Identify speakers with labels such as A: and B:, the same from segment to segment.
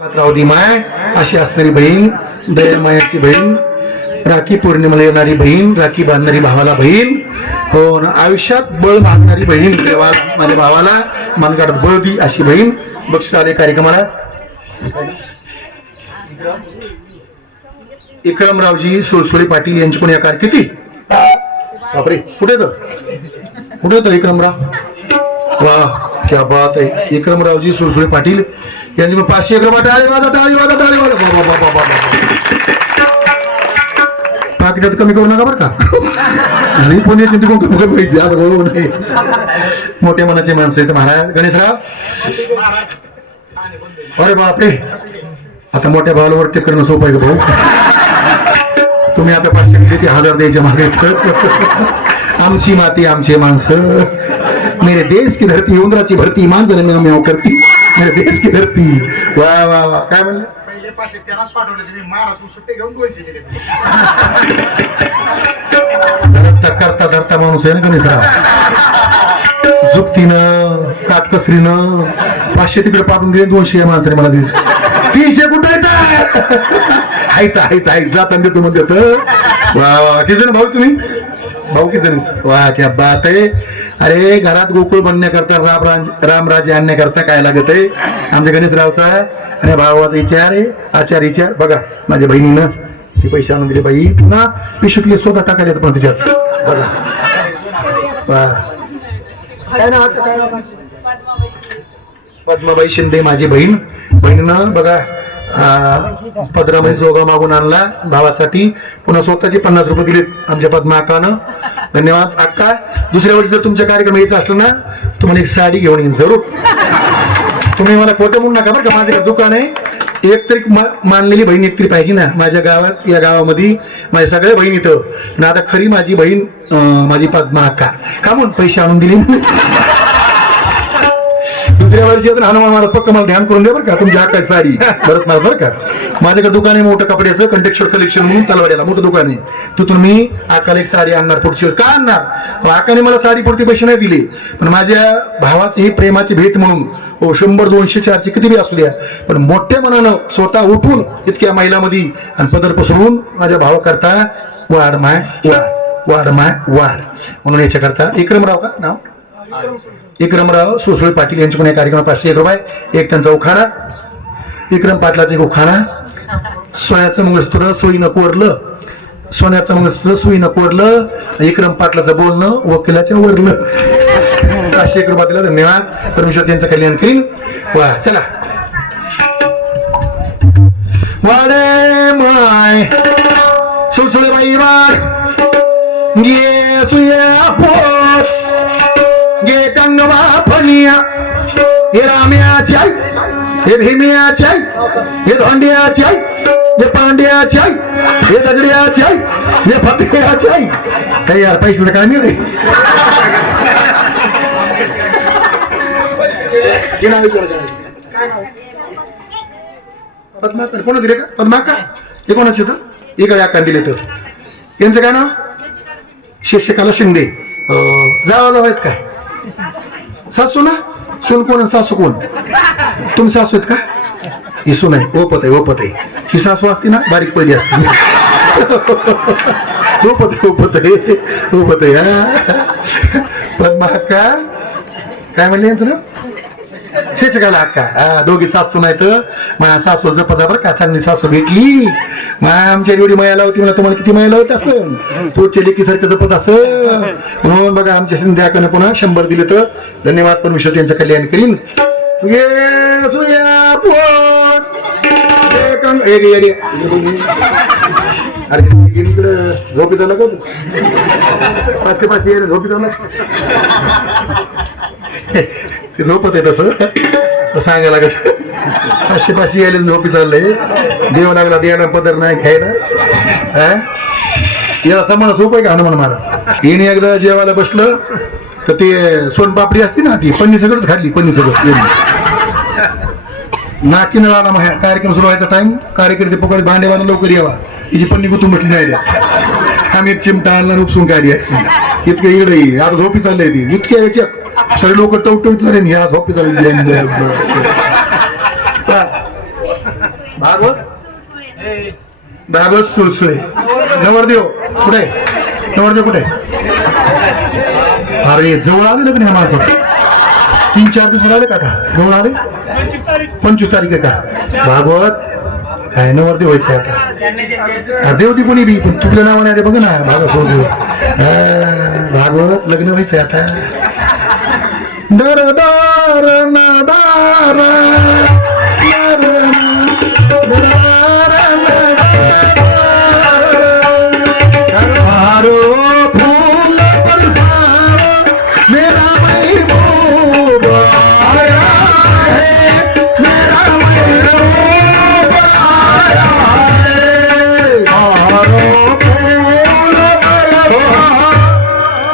A: रावदी माय अशी असणारी बहीण दयामायाची बहीण राखी पौर्णिमेला येणारी बहीण राखी बांधणारी भावाला बहीण हो ना आयुष्यात बळ मागणारी बहीण देवाला माझ्या भावाला मनगाड बळ दी अशी बहीण. बक्षीस आले कार्यक्रमाला. इक्रमरावजी सुळसुळे पाटील यांची कोणी आकार किती? बापरे कुठे तर कुठे तर इक्रमराव? वा क्या बात आहे. इक्रमरावजी सुळसुळे पाटील यांनी मग पाचशे एकर टाळी वाजा टाळी वाजा टाळी वाजा बाबा बाबा बाबा पाकिटात कमी करू नका बरं का? नाही पुण्याची तिकडून कमी कमी आता बरोबर नाही. मोठ्या मनाचे माणसं आहेत महाराज. गणेशराव? अरे बापरे. आता मोठ्या भावाला वरती करणं सोपं आहे भाऊ? तुम्ही आता पाचशे किती? हजार द्यायचे मागे आमची माती आमचे माणसं. मेरे देश की धरती उंदराची भरती मांजर म्याव हो करती. देश की धरती. वा वा वा. काय म्हणले?
B: पहिले पाचशे त्यांनाच पाठवले तुम्ही महाराष्ट्र सुट्टे घेऊन दोनशे गेले
A: धरता करता धरता माणूस आहे ना गणेशराव जुक्तीनं काटकसरीनं पाचशे तिकडे पाठवून दिले दोनशे या माणसाने मला दिले. तीनशे कुठं येतात ऐकता ऐकता ऐक जाता देतो म्हणते वा वा किती जण भाऊ तुम्ही? भाऊ किती जण? वा क्या बात आहे. अरे घरात गोकुळ बनण्याकरता राम रामराजे आणण्याकरता काय लागत आहे? आमच्या गणेशरावचा आणि भावाचा विचार आहे आचार विचार. बघा माझ्या बहिणीनं ते पैसे आणून दिले बाई. पुन्हा पिशवीतले स्वतः टाकायला येतं पण तिच्यात बघा. पद्माबाई शिंदे माझी बहीण. बहिणीनं बघा अं, पदरामध्ये जोगा मागून आणला. भावासाठी पुन्हा स्वतःचे पन्नास रुपये दिलेत आमच्या पद्मा अक्कानं धन्यवाद. अक्का दुसऱ्या वर्षी जर तुमच्या कार्यक्रम यायचा असलं ना तुम्हाला एक साडी घेऊन येईन जरूर. तुम्ही मला खोटं म्हणू नका बरं का माझं दुकान आहे. एक तरी मा- मानलेली बहीण एकतरी पाहिजे ना माझ्या गावात या गावामध्ये माझ्या सगळ्या बहीण इथं. आणि आता खरी माझी बहीण माझी पद्मा अक्का का म्हणून पैसे आणून दिले? दुसऱ्या वर्षी हनुमान मला पक्क मला ध्यान करून दे बरं का. तुमची अक्का साडी. परत मला बरं का. माझ्याकडे दुकान आहे मोठं कपड्याचं कंटेक्चर कलेक्शन म्हणून तलवाड्याला मोठं दुकान आहे. तिथून मी आकाला एक साडी आणणार पुढची का आणणार? आकाने मला साडी पुढचे पैसे नाही दिले. पण माझ्या भावाची ही प्रेमाची भेट म्हणून हो शंभर दोनशे चारशे किती बी असू द्या. पण मोठ्या मनानं स्वतः उठून इतक्या महिलामध्ये आणि पदर पसरून माझ्या भावाकरता वाढ माय वाढ वाढ माय वाढ. म्हणून याच्याकरता. विक्रमराव का? नाव? विक्रमराव सुसुळे पाटील यांच्याकडून या कार्यक्रम पाचशे एक रुपये एक त्यांचा उखाणा विक्रम पाटलाचा एक उखाणा सोन्याचं मंगळसूत्र सोयीनं कोरलं सोन्याचं मंगळसूत्र सोयीनं कोरलं विक्रम पाटलाचं बोलणं वकिलाच्या वरलं पाचशे एक रुपये दिला धन्यवाद. परमेश्वर त्यांचं कल्याण करील. वा चला. वाडे माय सुसुळे बाई वाड ये सुया हो. कंगवा फनिया हे राम्याची आई हे भीम्याची आई हे धोंड्याची आई हे पांड्याची आई हे दगड्याची आई हे फतेयाची आई काही यार पैसे काय नाही रे हे नाव विचारा कोण दिले का? पद्मा का हे कोणाचे तर हे काय आकार दिले तर यांचं काय नाव शिक्षकाला शिंदे। जावं आहेत का। सासू ना? सून कोण सासू कोण? तुम्ही सासू आहेत का? ही सून आहे. ओपत आहे ओपत आहे. ही सासू असते ना बारीक पहिली असते. ओपत आहे ओपत आहे ओपत आहे हा. पण मग काय म्हणले यांचं शिक्षकाला अक्का दोघी सासू नाही तर माझ्या सासू जपता बरं का? चांगली सासू भेटली. मग आमच्या एवढी माया लावती मला तुम्हाला किती माया होत असं पुढच्या लेकी सारखं जपत असं म्हणून बघा आमच्या संध्याकाळनं पुन्हा शंभर दिले तर धन्यवाद. परमेश्वर त्यांचं कल्याण करीन. ये अरे इकडं झोपी झाला का पाचशे पाचशे झोपी झाला ते झोपत आहे तसं. सांगायला कसं पाचशे पाचशे यायला झोपी चाललंय देव लागला देणं पदर नाही खायला हा? याला समान झोप आहे का हनुमान महाराज? येणे एकदा जेवायला बसलं तर ते सोनपापडी असते ना ती पन्नी सगळंच खाल्ली पन्नी सगळं. नाकी नळाला मग ह्या कार्यक्रम सुरू व्हायचा टाइम कार्यकर्ते पकड भांडेवाला लवकर यावा. हिची पन्नी गुतू म्हटली नाही द्या आम्ही चिमटा आणला उपसून काढली इतकं इकडे आता झोपी चाललंय ती. इतक्या याच्यात सगळे लोक टवटवीत झाले ह्या झोपी भागवत? भागवत सुळसुळे नवरदेव कुठे? नवरदेव कुठे? अरे जवळ आले लग्न ह्या माणसाचं तीन चार दिवस आले का जवळ आले? पंचवीस तारीख. आहे का? भागवत? काय नवरदेव व्हायचं आता? देव ती कोणी बी? पण तुझ्या नावाने आले बघ ना भागवत सोडू भागवत लग्न व्हायचंय आता. दर दार ना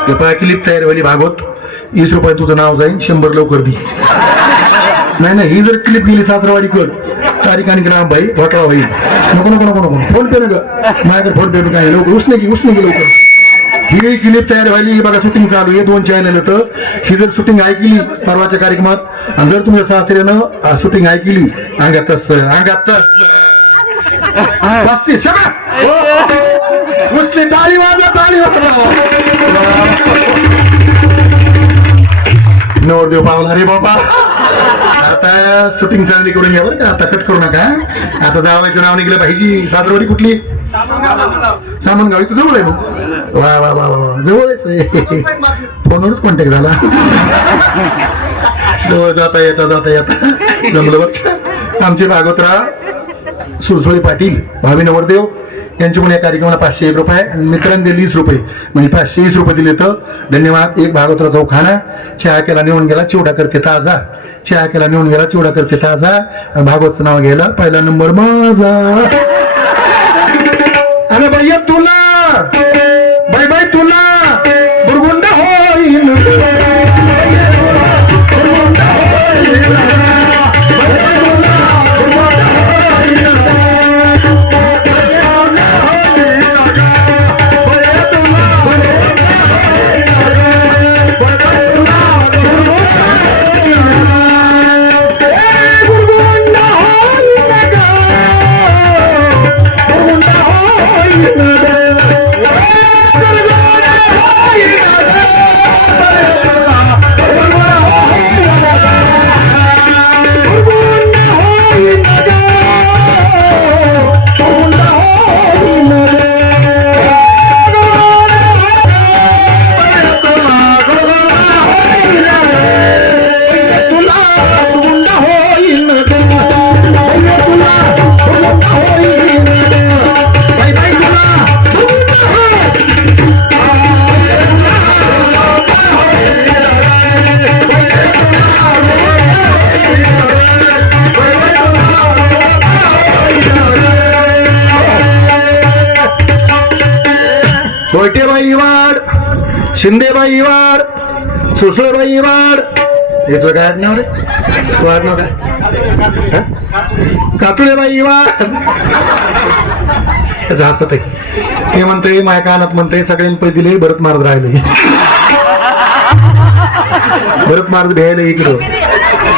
A: कृपया क्लिप तयार व्हायली भागवत वीस रुपये तुझं नाव जाईल शंभर लवकर दी. नाही नाही ही जर क्लिप गेली सासरवाडी कर तारीख आणि ग्राम भाई घोटाळा होईल नको नको नको नको. फोन पे नका. माझ्याकडे फोन पे काय लवकर उसने की उसने की लवकर. ही क्लिप तयार व्हायली ही बघा शूटिंग चालू आहे दोन चॅनल तर ही जर शूटिंग ऐकली परवाच्या कार्यक्रमात आणि जर तुमच्या सासऱ्यानं शूटिंग ऐकली अंगात तस अंगात तस. बस्ती, शाबास. हो. उसने टाळी वाजवा टाळी वाजवा देव पावला रे बाबा. आता शूटिंग चांगली करून घ्या बरं का. आता कट करू नका. आता जावायचं नाव निघलं पाहिजे. सातरवाडी कुठली? सामनगाव. इथं जवळ आहे वा वा वा वा जवळच आहे. फोनवरच कॉन्टॅक्ट झाला. जवळ जाता येता जाता येता. जमलं बरं आमचे भागवतराव सुरसोळी पाटील भावी नवरदेव यांचे म्हणून या कार्यक्रमाला पाचशे एक रुपये आणि मित्रांनी दिले वीस रुपये. म्हणजे पाचशे वीस रुपये दिले तर धन्यवाद. एक भागवतराव चौखाना चहा केला नेऊन गेला चिवडा करते ताजा. चहा केला नेऊन गेला चिवडा करते ताजा. भागवतचं नाव घ्यायला पहिला नंबर माझा. शिंदेबाई वाड सुसळबाई वाड. येतो काय आडनाव रे वाड आडनाव काय कातुळेबाई वाड. त्याचं हसत आहे. हे म्हणते माया कानात म्हणते सगळ्यांनी पैसे दिले भरत मारत राहिले भरत मारत भ्यायला इकडं.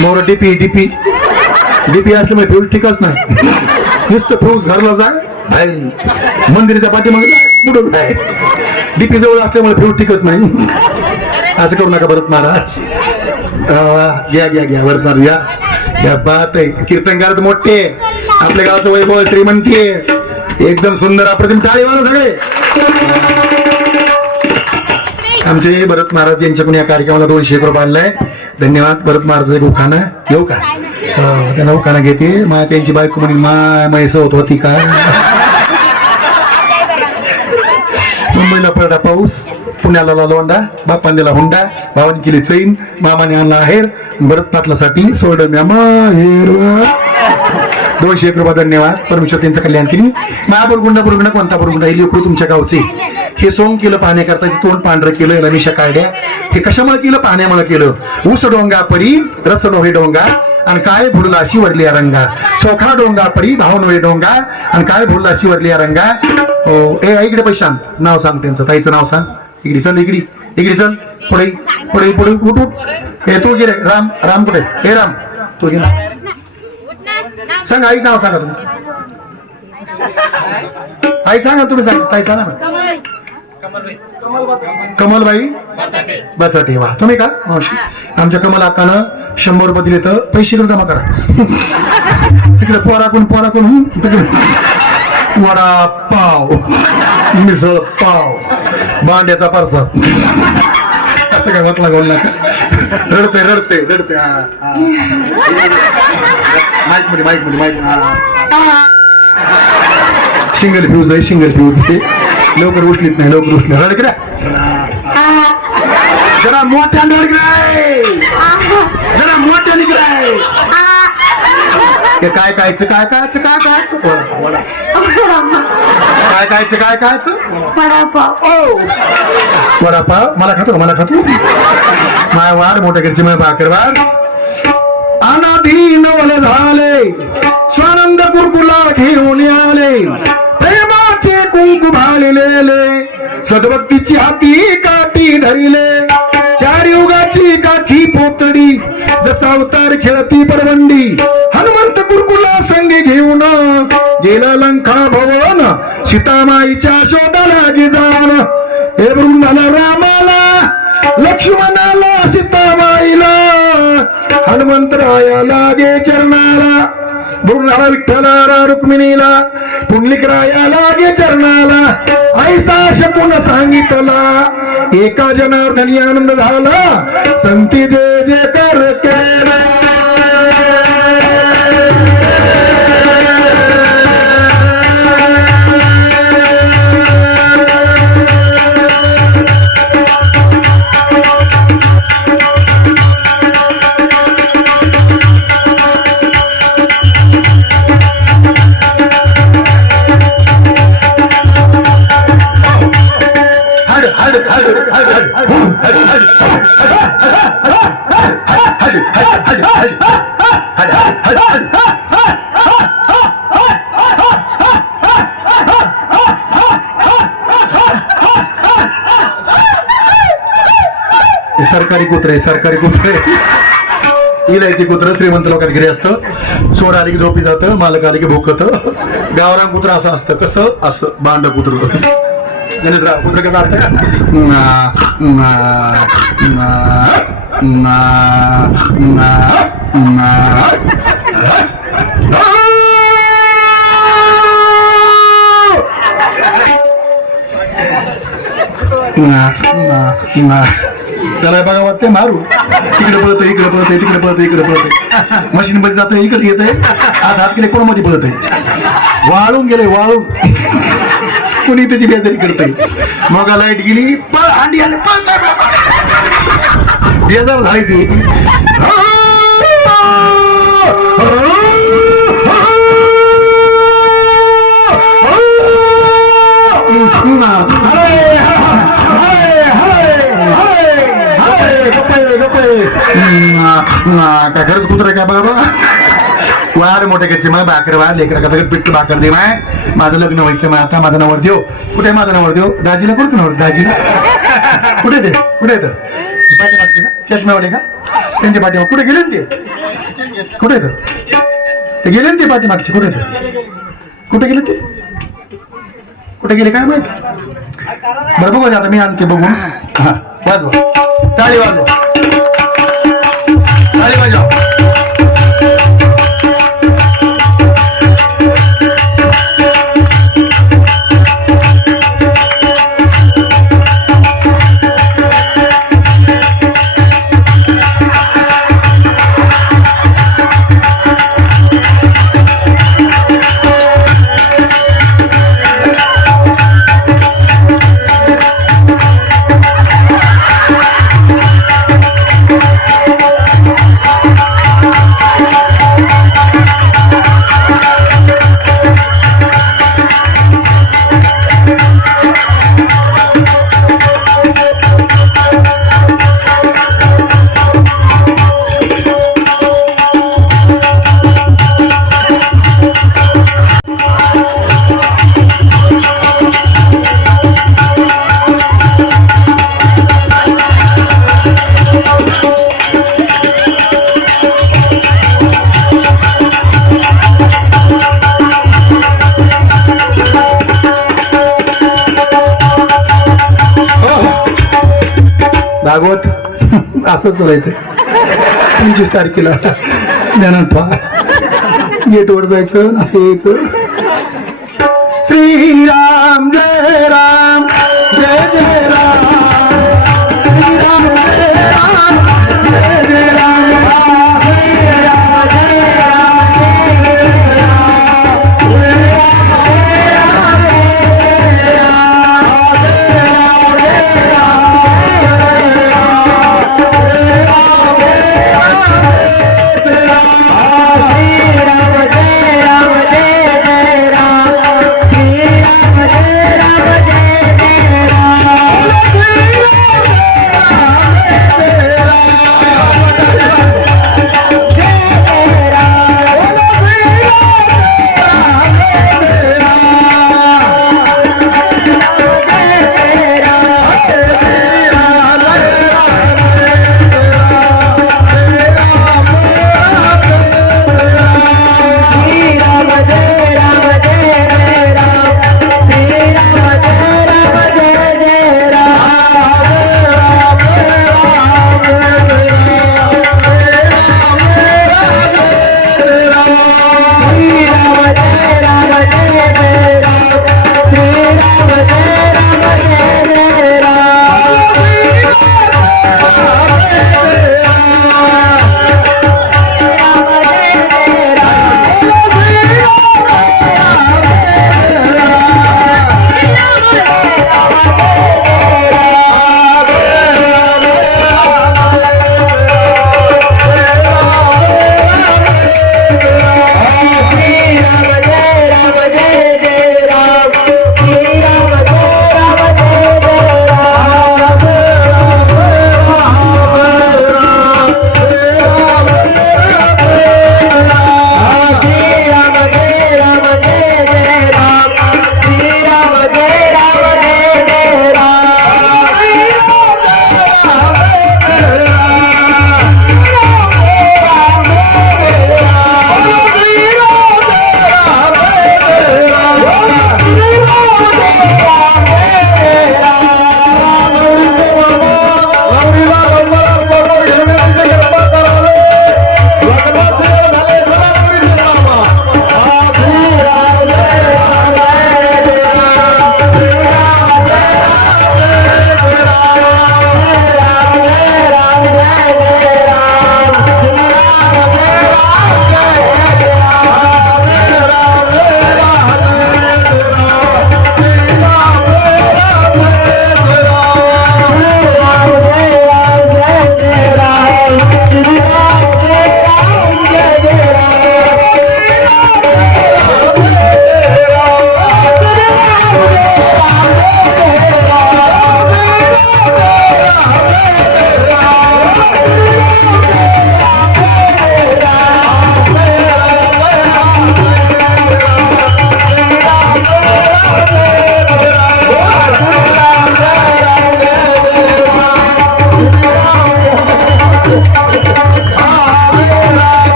A: मोर डीपी डीपी डीपी असल्यामुळे म्हणजे फ्यूज ठीकच नाही. नुसतं फ्यूज घरला जाय मंदिराच्या पाठीमागे पुढं जाय? डीपी जवळ असल्यामुळे फ्यूज टिकत नाही. असं करू नका भरत महाराज. घ्या घ्या घ्या भरत महाराज या या बात आहे. कीर्तनकार मोठे आपल्या गावाचं वैभव श्रीमंती आहे. एकदम सुंदर अप्रतिम टाळी म्हणून सगळे. आमचे भरत महाराज यांच्याकडून या कार्यक्रमाला दोनशे एक रुपये आणलाय. धन्यवाद भरत महाराज एक उखाना येऊ का? त्यांना उखाना घेते. मा त्यांची बायको म्हणे मा मैस होत होती का? मुंबईला पडला पाऊस. पुण्याला लोंडा बापांदेला हुंडा भावाने केली चैन मामाने आणला आहेर. भरत पाटलासाठी माहेर दोनशे एक रुपये धन्यवाद. परमेश्वर त्यांचं कल्याण केली. महापूर बुरगुंड कोणता बुरगुंडा हे लेकरू तुमच्या गावचे. हे सोंग केलं पाहण्याकरता तोंड पांढरं केलं याला मिशा काढल्या हे कशामुळे केलं? पाहण्यामुळे केलं. ऊस डोंगा परी रस नोहे डोंगा आणि काय भुडला अशी वरली रंगा चोखा डोंगा परी धाव नोहे डोंगा आणि काय भुडला अशी वरली रंगा हो ए इकडे पैशान नाव सांग त्यांचं. ताईचं नाव सांग. इकडे चल इकडे. इकडे चल. पुढे पुढे पुढे उठ उठ. हे तू गे रे. राम राम कुठे? हे राम. तू गे सांगा आई नाव सांगा तुम्ही आई सांगा तुम्ही सांगा ताई सांगा ना. कमलबाई. बचाटे वा तुम्ही का? मावशी. आमच्या कमल अक्कानं शंभर रुपये दिले तर पैसे इकडे जमा करा. तिकडे पोराकून पोराकून तिकडे. वडा पाव मिसळ पाव. भांड्याचा परसा. असं काय म्हटलं गोल नका. रडते रडते रडते. माईकमध्ये माईकमध्ये माईक सिंगल फ्यूज आहे सिंगल फ्यूज ते लवकर उचलीत नाही लवकर उचले रड करा जरा मोठ्या रड कराय जरा मोठ्या निघराय. ते काय कायचं काय कायचं काय कायचं. काय कायचं काय कायचं? ओ वडापाव. मला खातो? मला खातो. माय मोठ्या घरची माय भाकर झाले स्वानंद कुरकुला घेऊन आले प्रेमाचे कुंकू भालिलेले सदभक्तीची हाती काठी धरिले चार युगाची काठी पोतडी जसा अवतार खेळती परवंडी हनुमंत कुरकुला संगी घेऊन गेला लंका भवन सीतामाईच्या शोधाला गिजान हे बृंदाला रामाला लक्ष्मणाला सीताबाईला हनुमंतरायाला गे चरणाला बृंदाला विठ्ठलाला रुक्मिणीला पुंडलिकरायाला गे चरणाला ऐसा शपून सांगितला. एका जनार्दनी आनंद झाला. संती जे जे कर केला सरकारी कुत्रे सरकारी कुत्रे इलायची कुत्र श्रीमंत लोकांत घरी असतं सोड आली की झोपी जातं मालक आली की भोकत गावरान कुत्र असं असतं कसं असं बांड त्याला बघा वाटते मारू. तिकडे पळत इकडे पळत तिकडे पळत इकडे पळत मशीन मध्ये जात इकडे येत आज हात केले कोणामध्ये पळत वाळून गेले वाळून. कुणी त्याची बेजारी करते मग लाइट गेली पळ अंडी आले पळ. बेजार झाली ती. काय खरंच कुत्र काय बघा वाढ मोठे घ्यायचे मग भाकर वाढ लेकरा का पिट्ट भाकर दे माय. माझं लग्न व्हायचं मग आता माझा नवर देऊ कुठे माझा नवर देऊ दाजीला कोण नवर दाजीला. कुठे ते? कुठे येतं पाठीमागचे का? चष्म्यावाले का? त्यांच्या पाठीमाग कुठे गेले ते? कुठे येतं ते? गेले ते पाठीमागचे. कुठे येतं कुठे गेले ते? कुठे गेले काय माहीत? बरं बघू आता मी आणते बघून. हा वाजवा. टाळी वाजवा. टाळी वाजवा
C: असंच चालायचं पंचवीस तारखेला ध्यानात ठेवा गेटवर जायचं असं यायचं. श्रीराम जय राम.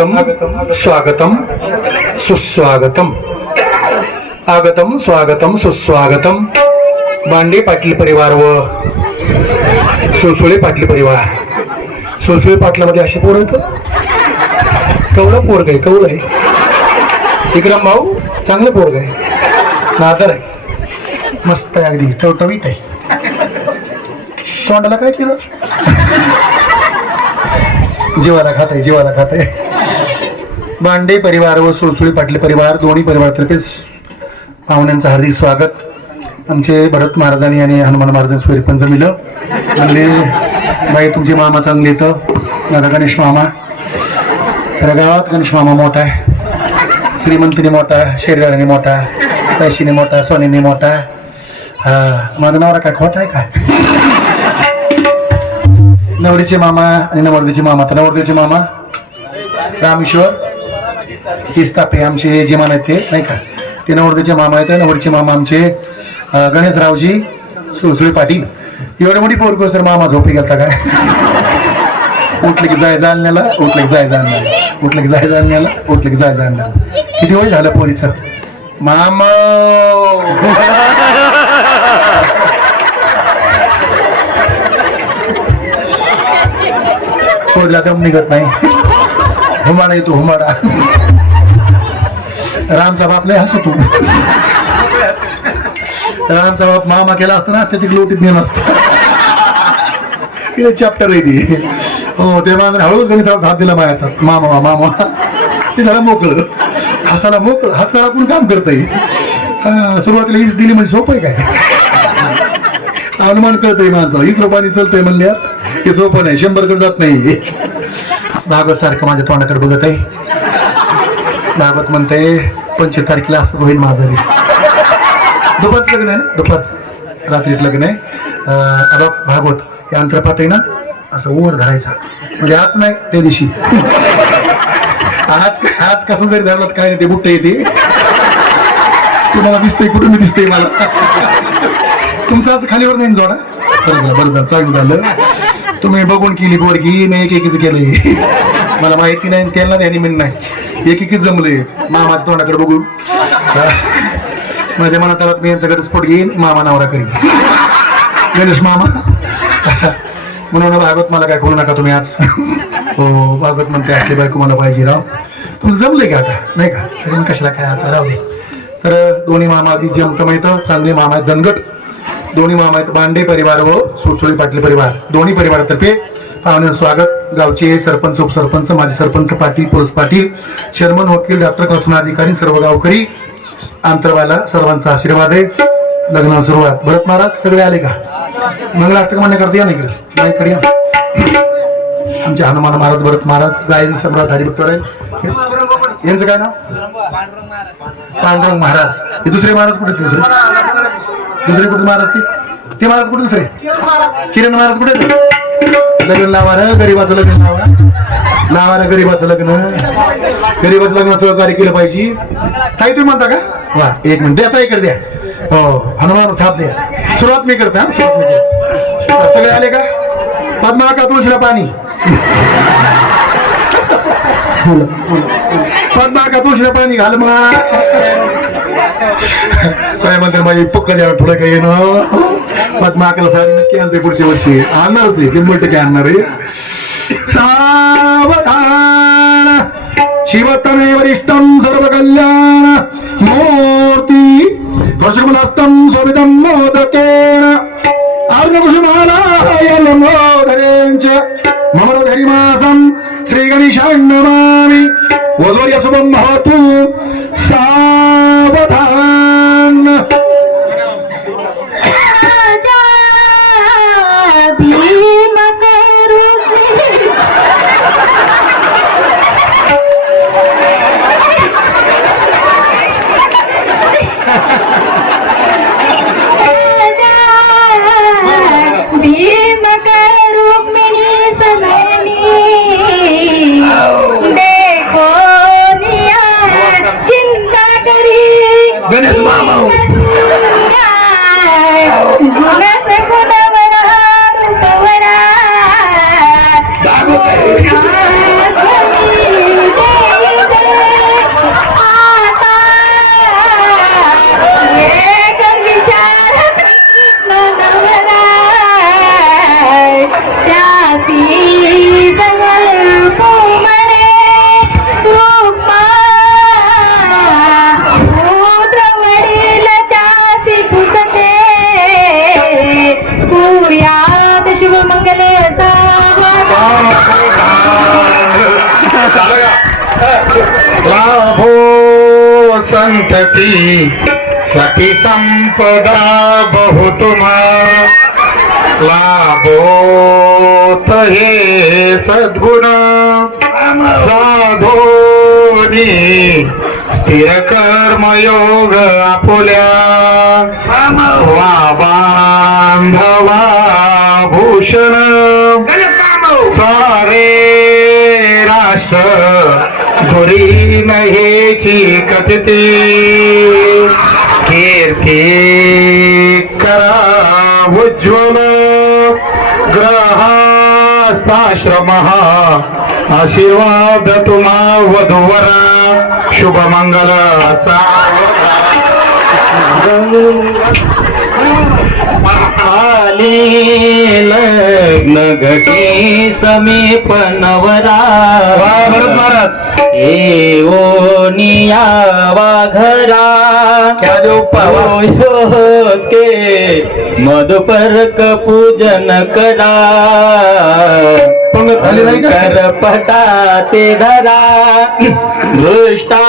C: आगतम स्वागतम सुस्वागतम। आगतम स्वागतम सुस्वागतम। बांडे पाटील परिवार व सुळसुळे पाटील परिवार। सुळसुळे पाटलामध्ये असे पोर आहेत? कवळं पोरग आहे कवळं आहे? विक्रम भाऊ चांगलं पोरग आहे। नादर आहे। मस्त आहे अगदी टवटवीत आहे। तोंडाला काय केलं? जीवाला खात आहे जीवाला खात आहे। बांडे परिवार व सुळसुळी पाटील परिवार दोन्ही परिवारातर्फे पाहुण्यांचं हार्दिक स्वागत. आमचे भरत महाराजांनी आणि हनुमान महाराजांनी सोयरी जमिलं. चांगले बाई तुमचे मामा चांगले येतं दादा गणेश मामा.
A: खऱ्या गावात गणेश मामा मोठा आहे. श्रीमंतीने मोठा शरीराने मोठा पैशीने मोठा सोन्याने मोठा. हा माझा नवरा काय खोट आहे का? नवरीचे मामा आणि नवरदेचे मामा. तर नवरदेवचे मामा रामेश्वर तिस्तापे आमचे जे मान आहेत ते नाही का? ते नवरदेचे मामा आहेत नवरीचे मामा आमचे गणेशरावजी सुळसुळे पाटील. एवढे मोठी पोरको सर मामा झोपी गेलता काय? उठले की जाय जालन्याला उठले की जाय जालन्याला उठले की जाय जालन्याला उठले की जाय जाणण्याला किती वय झालं पोरीचं मामा! पोरीला दम निघत नाही. हुमाडा येतो हुमाडा. रामचा बाप लय हसू तू. रामचा बाप मामा केला असता ना त्याची लोटीत नेलं असतं. चॅप्टर आहे ती. हो ते मागणे हळूहळू गणिताला हात दिला माझ्या हातात मामा मामा. ते झालं मोकळं. हसाला मोकळं. हसाला पण काम करत सुरुवातीला हीच दिली म्हणजे सोपं आहे काय? अनुमान कळतंय माझं. हीच रुपानी चलतंय म्हणल्या हे सोपं नाही. शंभरकडे जात नाही. भागवत सारखं माझ्या तोंडाकडे बघत आहे भागवत म्हणते पंचवीस तारखेला असंच होईल माझं दुपारचं लग्न आहे ना? दुपारचं. रात्रीत लग्न आहे. अं, भागवत हे अंतरपात आहे ना? असं वर धरायचा. म्हणजे आज नाही त्या दिवशी. आज आज कसं जरी धरलात काय नाही ते बुट्टे येते. तुम्हाला दिसतंय कुठून दिसतंय मला? तुमचं असं खालीवर नाही जोडा? बरोबर बरोबर झालं चांगलं झालं तुम्ही बघून केली पोरगी नाही एक एकच केलं मला माहिती नाही त्यांना नाही आणि नाही. एक एकीच जमले मामा तोंडाकडे बघून. माझ्या मनात आला मी यांचा घटस्फोट घेईन मामा नवरा करीन. गणेश मामा. म्हणून भागवत मला काय करू नका तुम्ही आज. हो भागवत म्हणते आपली बायको मला पाहिजे राव. तुमचं जमले का आता? नाही का? तरी कशाला काय आता? राहू दे. तर दोन्ही मामा आधी जमतं माहितं चांगले मामा आहेत दणगट दोन्ही मामा आहेत बांडे परिवार व सुटसुळी पाटील परिवार. दोन्ही परिवारातर्फे पाहुण्या स्वागत. गावचे सरपंच उपसरपंच माजी सरपंच पाटील पोलीस पाटील शर्मन वकील डॉक्टर कल्पना अधिकारी सर्व गावकरी आंतरवाला सर्वांचा आशीर्वाद आहे. लग्न सुरुवात. भरत महाराज सगळे आले का? मंगळाष्टक म्हणण्याकरता या नाही नाही करूया आमचे हनुमान महाराज भरत महाराज गायन सम्राट हरिभक्त राय यांचं काय नाव? पांडुरंग महाराज. हे दुसरे महाराज कुठे दुसरे? दुसरे कुठे महाराज ते? ते महाराज कुठे दुसरे? किरण महाराज कुठे लग्न लावा ना गरीबाचं लग्न लावा. लावा ना गरीबाचं लग्न. गरीबाचं लग्न सहकार्य केलं पाहिजे. काही तुम्ही म्हणता का? वा एक मिनिट. द्या इकडे द्या. हो हनुमान थाप द्या. सुरुवात मी करते सुरुवात मी करते. सगळे आले का? पद्मा का तुळशीला पाणी. पद्मा का तुळशीला पाणी घाल मग. काय म्हणते माझी पक्क द्या पुढे काही येणं पद्माकाला साडी नक्की आणते पुढच्या वर्षी आणणारच आहे शंभर टक्के आणणार आहे सावधान शिवतमे वरिष्ठम सर्व कल्याण मूर्ती ध्वजमुलस्तं स्वविदं मोदकेन अर्णकुसुमालाय लंबोदरेञ्च मम धरिमासं श्रीगणेशान्नमामि वधूर्य शुभं भवतु सावधान सती संपदा बहुतुमा लाभो हे सद्गुण साधोनी स्थिर कर्मयोग आपुल्या वा बांधवा भूषण सारे राष्ट्र धुरी नहेची कथती. कीर्ती करा उज्ज्वल ग्रहास्ताश्रम आशीर्वाद तुम्हा वधूवरा. शुभमंगल
D: आले लग्न घटी समीप नवरा ए निया वाघरा
A: क्या देऊ पावा?
D: के मधुपर्क पूजन करा.
A: झाली?
D: कर पटा ते धरा. दृष्टा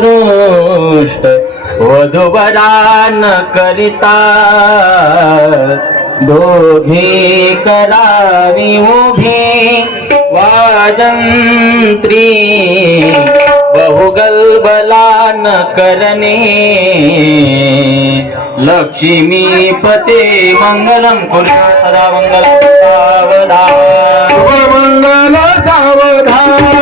D: दृष्ट न करिता. दोघे करावी उभी वाजंत्री. बहुगलबला न करणे. लक्ष्मी पते मंगलम कुर्या सदा सावधान.
A: मंगल सावधान.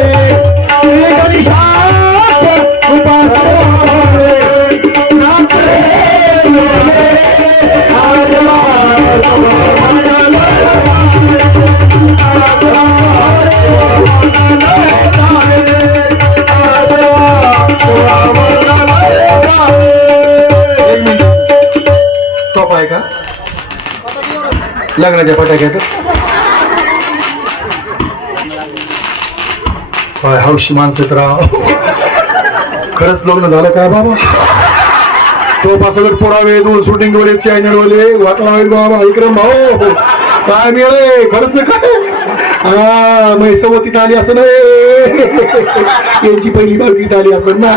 A: लग्नाच्या फटाक्यात काय हौशी माणसं तर राव. खरंच लग्न झालं काय बाबा? तो पासगट पुरावे दोन शूटिंग वगैरे चॅनल वाले वाटला होईल बाबा? विक्रम भाऊ काय मिळे खर्च काय? हा मैसवतीत आली असं नाही. यांची पहिली भावकीत आली असं ना.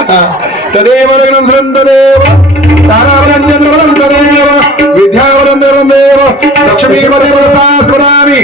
A: तदेव लग्नं देवा. तारावरं चंद्रवरं तदेव विद्यावरं देव लक्ष्मीपदेव सहस्रनामी